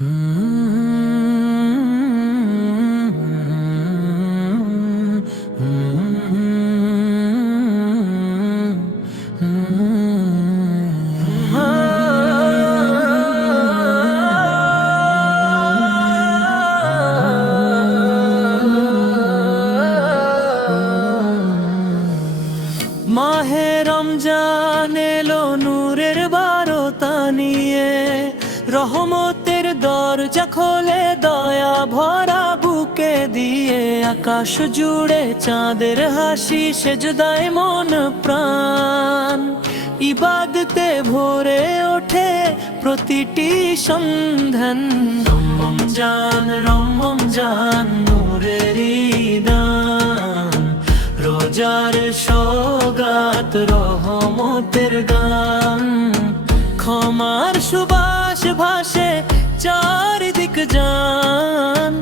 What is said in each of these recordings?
মাহে রমজান এলো নূরের বারতা নিয়ে, রহমতের দরজা খোলে দয়া ভরা বুকে দিয়ে। আকাশ জুড়ে চাঁদের হাসি, সেজদায় মন প্রাণ, ইবাদতে ভরে ওঠে প্রতিটি সন্ধান। রমজান রমজান নূরের দান, রোজার সওগাত রহমতের গান। ক্ষমার সুবাস ভাসে চারিদিক জান,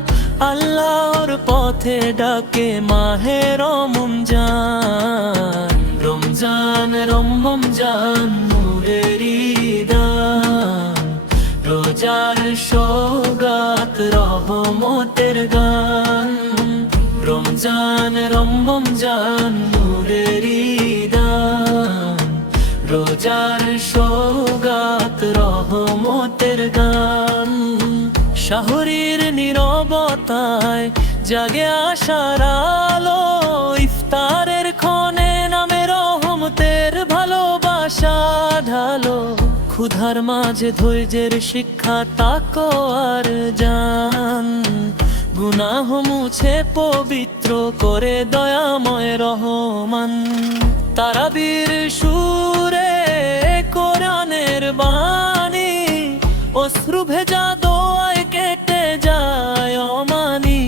আল্লাহর পথে ডাকে মাহে রমজান। রমজান রমজান নূরের দান, রোজার সওগাত রহমতের গান। রমজান রমজান নূরের দান, রোজার সওগাত রহমতের গান। শাহরির নীরবতায় জাগে আশার আলো, ইফতারের ক্ষণে নামে রহমতের ভালোবাসা ঢালো। ক্ষুধার মাঝে ধৈর্যের শিক্ষা তাকওয়ার জান, গুনাহ মুছে পবিত্র করে দয়াময় রহমান। তারাবির সুরে কোরআনের বাণী, অশ্রু ভেজা দোয়ায় কেটে যায় অমানি।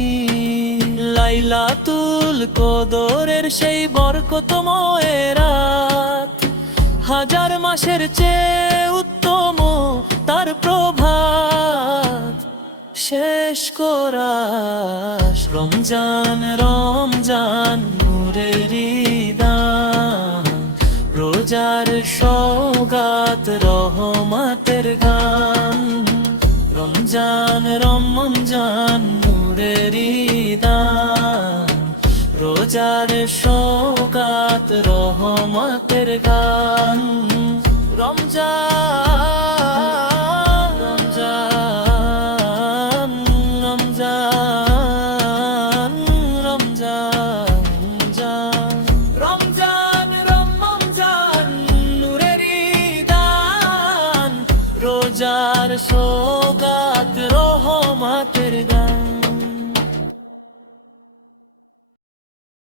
লাইলাতুল কদরের সেই বরকতময় রাত, হাজার মাসের চেয়ে উত্তম তার প্রভাত। শেষ কোরাস রমজান রমজান নূরের দান, রোজার সওগাত রহমতের গান। রমজান রমজান নূরের দান, রোজার সওগাত রহমতের গান। রমজান